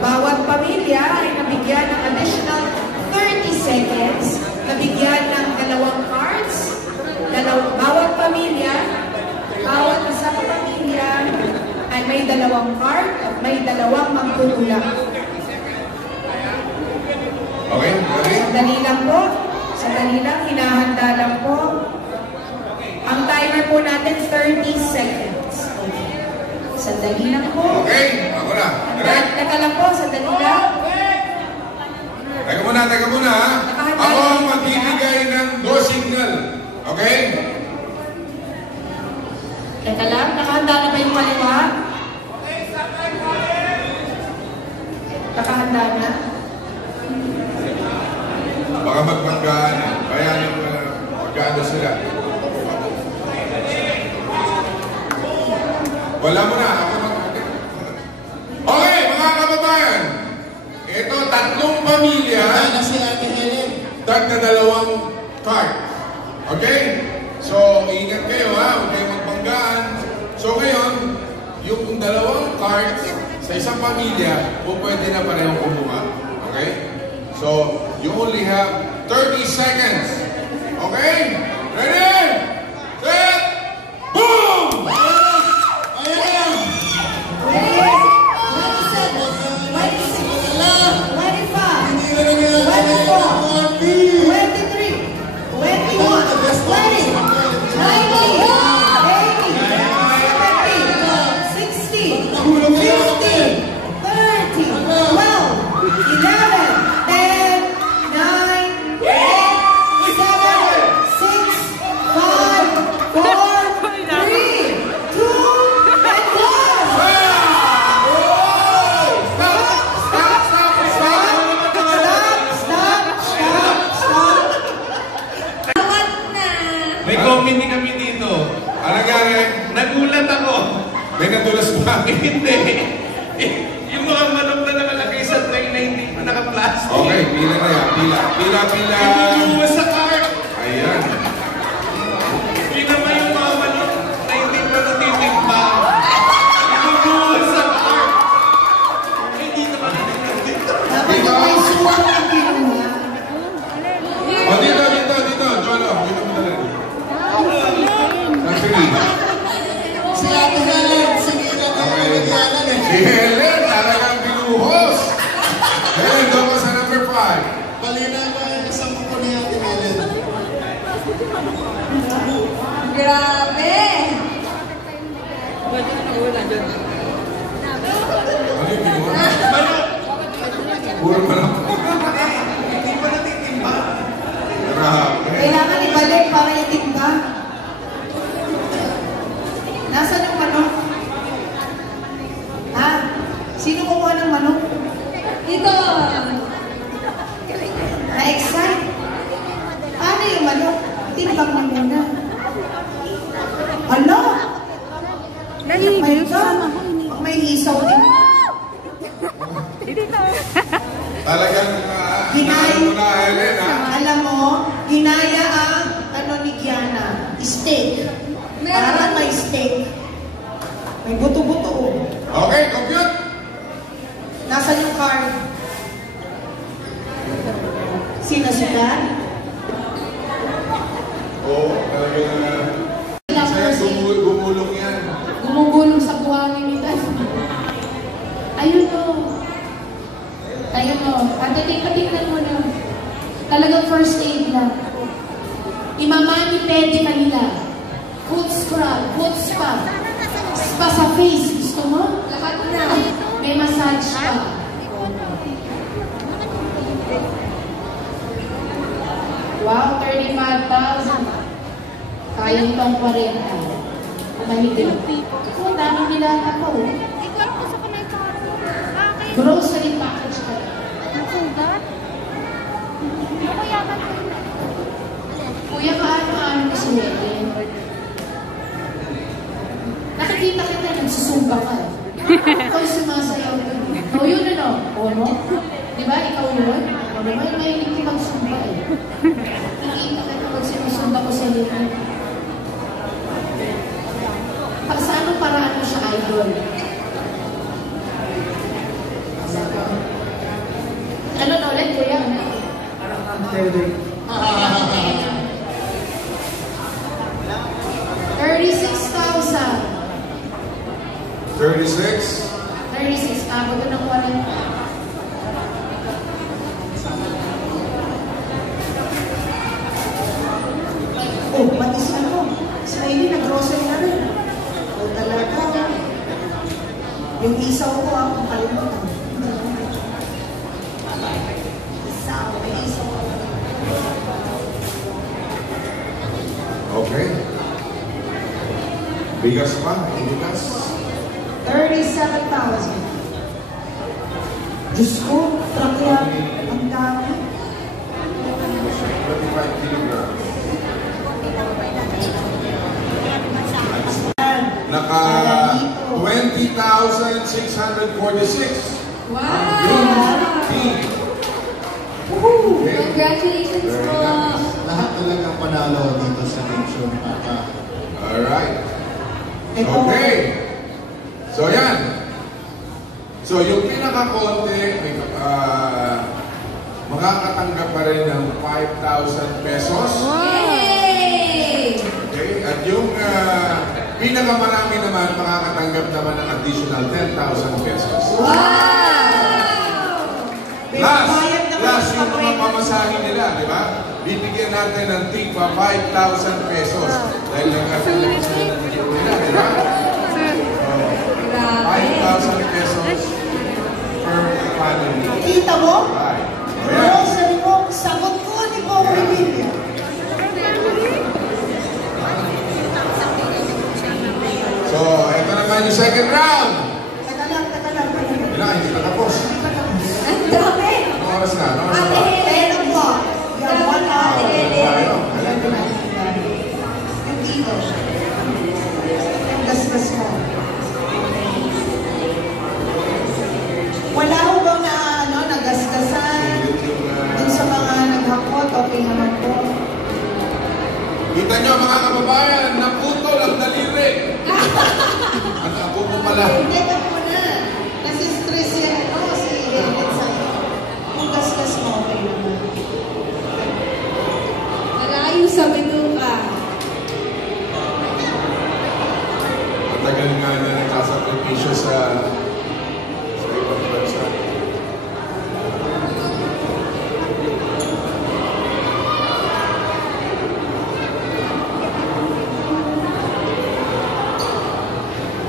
Bawat pamilya ay nabigyan ng additional 30 seconds, nabigyan ng 2 cards, bawat pamilya, bawat isang pamilya ay may 2 card at may 2 magtutulak. Okay, ready? Sandali lang po, hinahanda lang po. Ang timer po natin 30 seconds. Sandali lang po. Okay, ako na. Teka lang po, sandali lang. Teka muna ha. Ako ang magbibigay ng go signal. Okay? Teka lang, nakahanda na ba yung kaliwa? Nakahanda na? Baka magpanggaan. Kaya yung magkano sila. Wala mo na. Okay, mga kababayan. Ito, 3 pamilya. Tagna 2 card. Okay? So, ingat kayo ha. Huwag kayo magpanggaan. So, ngayon, yung 2 cards sa isang pamilya, pwede na parehong kumuha. Okay? So, you only have 30 seconds. Okay? Ready? Set! Boom! Hindi kami dito. Alagay, nagulat ako. May natulas ba? Hindi. Yung mga manok na nakalagay sa tray na hindi pa naka-plastic. Okay, pila na yan. Pila. Hindi sa cart. Ayan. Hindi naman yung mga manok na hindi pa natitigba. Inubuwas sa cart. Hindi naman natitigba. Dapat yung may suwak na kinuha. O, dito. Jolo, dito mo talaga. Si Ate Helen, si Helen, talagang binuhos. Helen, doon ka sa number 5. Balina ba yung isang po ni Ate Helen? Grabe! Ano yung binuhos? Puro manok. Hindi pa natitimba. Grabe. Kailangan ibalik para itimba. Nasaan yung manok? Ha? Sino kumuha ng manok? Ito! Na-excite? Paano yung manok? Timbang mo muna. Ano? May isaw din. Talagang Ginaya. mo na, Helen, ha? Alam mo, ginaya ang ni Gianna. Steak. Parang may steak. May buto-buto. Okay, compute. Nasaan yung card? Sino sila? Oo, talagang gumulong yan. Gumugulong sa buhangin ni Dad. Ayun o. Ayun o. Patingnan mo na. Talagang first aid lang. Imamani-pedi kanila. Foot scrub, foot spa. Spa sa face. Gusto mo? Lahat na. May massage pa. Wow, 35,000. Kaya itong 40. Mahigil. Ako, ang daming nilata ko. Grocery package ka. Kuya, kaano-ano ka si Helen? Nakikita kita, nagsusumba ka. Ikaw sumasayaw ka. Ikaw yun, ano? Ono? Diba? Ikaw yun? O naman, mahilig ko magsumba eh. Nakikita kita pag sinusunda ko sa Helen. Pag saan anong paraan mo siya idol? Ano na ulit, kuya? 36,000. 36. 36, bago ng 40. Oh, pati si ano, Smiley nag-grocery na rin. Oh, talaga. Yung isaw ko, kung kalimutan. Isaw, may isaw ko. Okay. Bigas pa? Bigas? 37,000. Diyos ko, truck yan. Ang dami. 25 kilograms. Naka 20,646. Wow! Okay. Congratulations Very po! nice. Lahat talagang panalo dito sa game show. Alright. Okay. So yan. So yung pinaka-konti, makakatanggap pa rin ng 5,000 pesos. Yay! Okay. At yung pinakamarami naman, makakatanggap naman ng additional 10,000 pesos. Last yung mga pamasahin nila, di ba? Bibigyan natin ng tigpa 5,000 pesos. Dahil nag-asalan sila ng video nila, di ba? 5,000 pesos per family. Kita mo? Right. Grocery mo, sagot ko, hindi ko ako ibigay. So, ito naman yung second round. Teka lang. Ilan, hindi pa tapos. Ang dami! Anong oras na? Anong oras Ate na? Helen! 10 o'clock. Yan, 1 hour. Tayo. Yung dito. Yung gasgas mo. Wala ho ba na nagasgasan? Dun sa mga naghakot, okay naman po. Kita nyo mga kababayan, naputol ang daliri. At ako mo pala. Hindi ka muna. Kasi stress yan ito, si Helen sa'yo. Kung gasgas mo, okay naman. Malayo sa bituka. Matagal nga na nagkasakripisyo sa